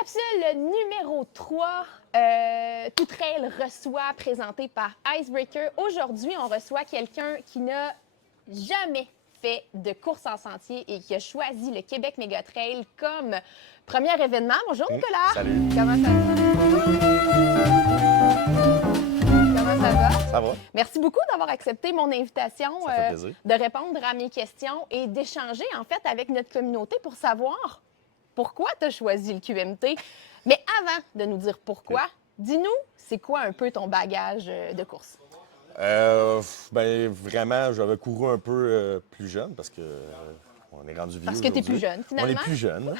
capsule numéro 3, Tout Trail reçoit, présenté par Icebreaker. Aujourd'hui, on reçoit quelqu'un qui n'a jamais fait de course en sentier et qui a choisi le Québec Méga Trail comme premier événement. Bonjour Nicolas! Salut! Comment ça va? Comment ça va? Ça va? Merci beaucoup d'avoir accepté mon invitation, Ça fait plaisir. de répondre à mes questions et d'échanger en fait avec notre communauté pour savoir pourquoi tu as choisi le QMT. Mais avant de nous dire pourquoi, dis-nous, c'est quoi un peu ton bagage de course? Vraiment, j'avais couru un peu plus jeune parce que on est rendu vieux. Parce que tu es plus jeune, finalement. On est plus jeune.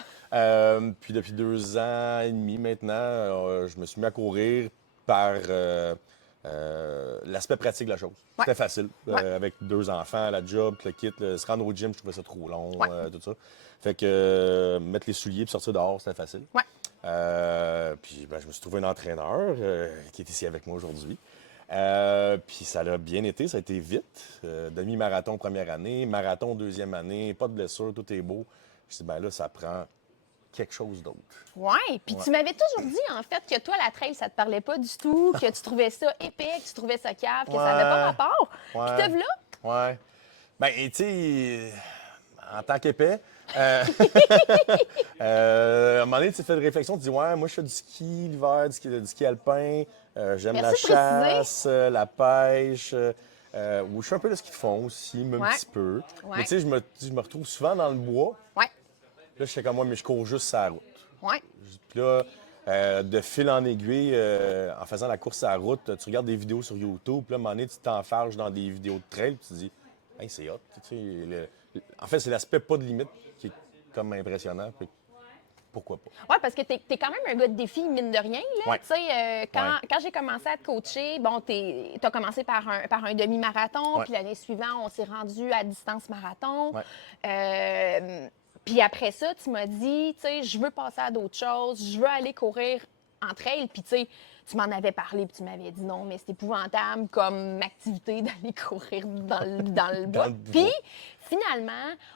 Puis depuis 2 ans et demi maintenant, je me suis mis à courir par l'aspect pratique de la chose. Ouais. C'était facile. Ouais. Avec 2 enfants, la job, le kit, se rendre au gym, je trouvais ça trop long, Ouais. tout ça. Fait que mettre les souliers et sortir dehors, c'était facile. Ouais. Puis je me suis trouvé un entraîneur qui est ici avec moi aujourd'hui. Puis ça a bien été, ça a été vite. Demi-marathon première année, marathon deuxième année, pas de blessure, tout est beau. Je dis, là, ça prend quelque chose d'autre. Oui, puis tu m'avais toujours dit, en fait, que toi, la trail, ça te parlait pas du tout, que tu trouvais ça épais, que tu trouvais ça cave, que ça n'avait pas rapport. Puis te voilà. Ouais. Tu sais, en tant qu'épais, à un moment donné, tu fais de réflexion, tu dis, ouais, moi, je fais du ski l'hiver, du ski alpin, j'aime la Merci de préciser. chasse, la pêche, ou je fais un peu de ski de fond aussi, même un Ouais. petit peu. Ouais. Mais tu sais, je me retrouve souvent dans le bois. Oui, Là, je fais comme moi, mais je cours juste sur la route. oui. Puis là, de fil en aiguille, en faisant la course à la route, tu regardes des vidéos sur YouTube, puis là, à un moment donné, tu t'enfarges dans des vidéos de trail, puis tu te dis, hey, c'est hot. Tu sais, en fait, c'est l'aspect pas de limite qui est comme impressionnant. Puis pourquoi pas? Oui, parce que tu es quand même un gars de défi, mine de rien. Là. Ouais. Tu sais, quand j'ai commencé à te coacher, bon, tu as commencé par un demi-marathon, Ouais. puis l'année suivante, on s'est rendu à distance marathon. Ouais. Puis après ça, tu m'as dit, tu sais, je veux passer à d'autres choses, je veux aller courir en trail. Puis tu sais, tu m'en avais parlé, puis tu m'avais dit non, mais c'est épouvantable comme activité d'aller courir dans le bois. Dans le bois. Puis finalement,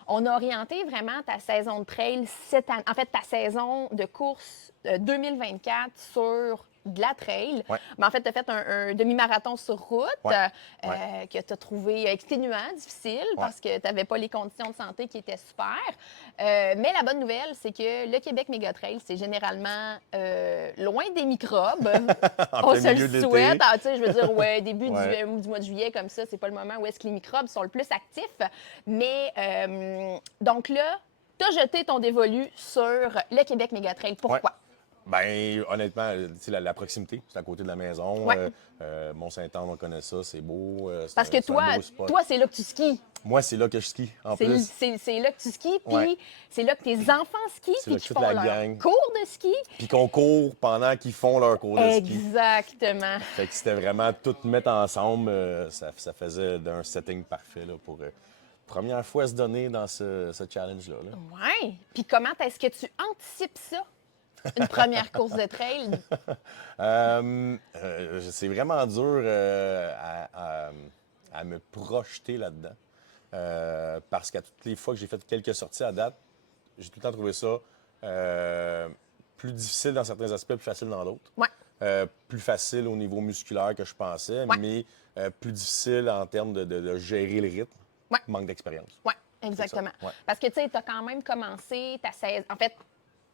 on a orienté vraiment ta saison de trail cette année, en fait, ta saison de course 2024 sur de la trail. Ouais. Mais en fait, tu as fait un demi-marathon sur route Ouais. que tu as trouvé exténuant, difficile, parce que tu n'avais pas les conditions de santé qui étaient super. Mais la bonne nouvelle, c'est que le Québec Méga Trail, c'est généralement loin des microbes. En On plein se milieu le de l'été. souhaite. Ah, tu sais, je veux dire, ouais, début Ouais. du mois de juillet, comme ça, c'est pas le moment où est-ce que les microbes sont le plus actifs. Mais donc là, tu as jeté ton dévolu sur le Québec Méga Trail. Pourquoi? Honnêtement, tu sais, la proximité, c'est à côté de la maison. Ouais. Mont-Saint-Anne, on connaît ça, c'est beau. Parce que c'est un beau spot. toi, c'est là que tu skis. Moi, c'est là que je skie, en plus. C'est là que tu skis, puis Ouais. c'est là que tes enfants skient, C'est puis là que qu'ils toute font la leur gang. cours de ski. Puis qu'on court pendant qu'ils font leur cours de ski. Exactement. Fait que c'était vraiment tout mettre ensemble. Ça faisait d'un setting parfait là, pour première fois se donner dans ce challenge-là. Là. Ouais. Puis comment est-ce que tu anticipes ça? Une première course de trail? C'est vraiment dur à me projeter là-dedans. Parce qu'à toutes les fois que j'ai fait quelques sorties à date, j'ai tout le temps trouvé ça plus difficile dans certains aspects, plus facile dans d'autres. Ouais. Plus facile au niveau musculaire que je pensais, Ouais. mais plus difficile en termes de gérer le rythme. Ouais. Manque d'expérience. Oui, exactement. Ouais. Parce que, tu sais, tu as quand même commencé ta saison. En fait,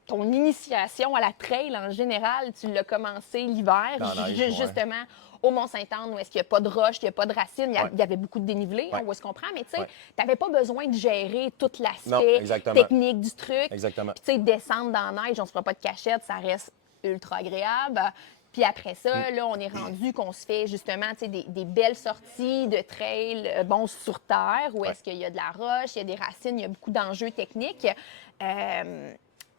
ton initiation à la trail en général, tu l'as commencé l'hiver, Dans la neige, ouais. justement au Mont-Saint-Anne, où est-ce qu'il n'y a pas de roche, il n'y a pas de racines, Ouais. il y avait beaucoup de dénivelé, Ouais. où est-ce qu'on prend, mais tu sais, Ouais. tu n'avais pas besoin de gérer tout Non, l'aspect exactement. technique du truc. Exactement. Puis, tu sais, descendre dans la neige, on ne se fera pas de cachette, ça reste ultra agréable. Puis après ça, là, on est rendu qu'on se fait justement tu sais, des belles sorties de trail sur terre, où est-ce qu'il y a de la roche, il y a des racines, il y a beaucoup d'enjeux techniques.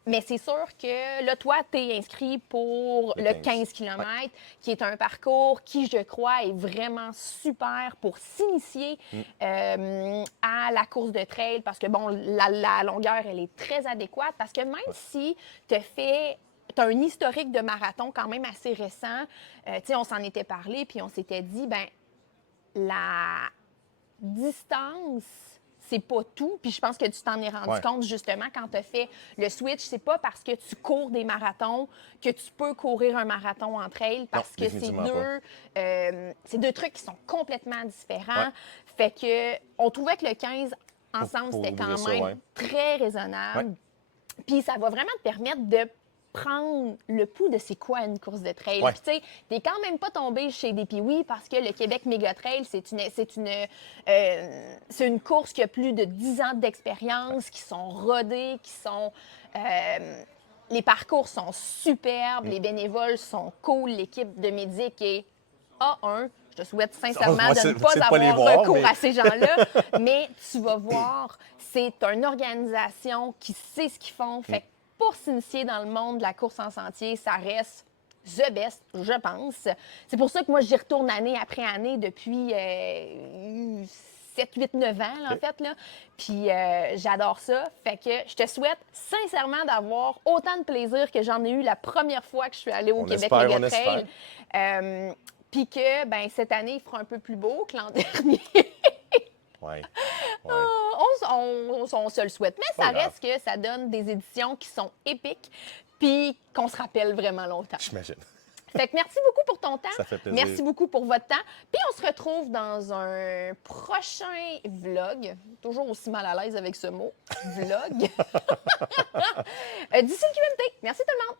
Mais c'est sûr que là, toi, tu es inscrit pour le 15 km, qui est un parcours qui, je crois, est vraiment super pour s'initier à la course de trail parce que, bon, la longueur, elle est très adéquate parce que même si tu as un historique de marathon quand même assez récent, tu sais, on s'en était parlé puis on s'était dit, ben la distance, c'est pas tout. Puis je pense que tu t'en es rendu compte justement quand tu as fait le switch. C'est pas parce que tu cours des marathons que tu peux courir un marathon en trail parce que c'est deux trucs qui sont complètement différents. Fait que on trouvait que le 15 ensemble, c'était quand même très raisonnable. Puis ça va vraiment te permettre de prendre le pouls de c'est quoi une course de trail. Puis tu sais, t'es quand même pas tombé chez des Pee-Wee parce que le Québec Méga Trail, c'est une course qui a plus de 10 ans d'expérience, qui sont rodés, qui sont... les parcours sont superbes, les bénévoles sont cool, l'équipe de médic est A1. Je te souhaite sincèrement de ne pas avoir recours à ces gens-là, mais tu vas voir, c'est une organisation qui sait ce qu'ils font. Fait que pour s'initier dans le monde de la course en sentier, ça reste the best, je pense. C'est pour ça que moi, j'y retourne année après année depuis 7, 8, 9 ans, là, en fait. Là. Puis j'adore ça. Fait que je te souhaite sincèrement d'avoir autant de plaisir que j'en ai eu la première fois que je suis allée au Québec Méga Trail. Puis que, ben, cette année, il fera un peu plus beau que l'an dernier. On se le souhaite. Mais ça reste que ça donne des éditions qui sont épiques puis qu'on se rappelle vraiment longtemps. J'imagine. Fait que merci beaucoup pour ton temps. Ça fait plaisir. Merci beaucoup pour votre temps. Puis on se retrouve dans un prochain vlog. Toujours aussi mal à l'aise avec ce mot. Vlog. D'ici le QMT. Merci tout le monde.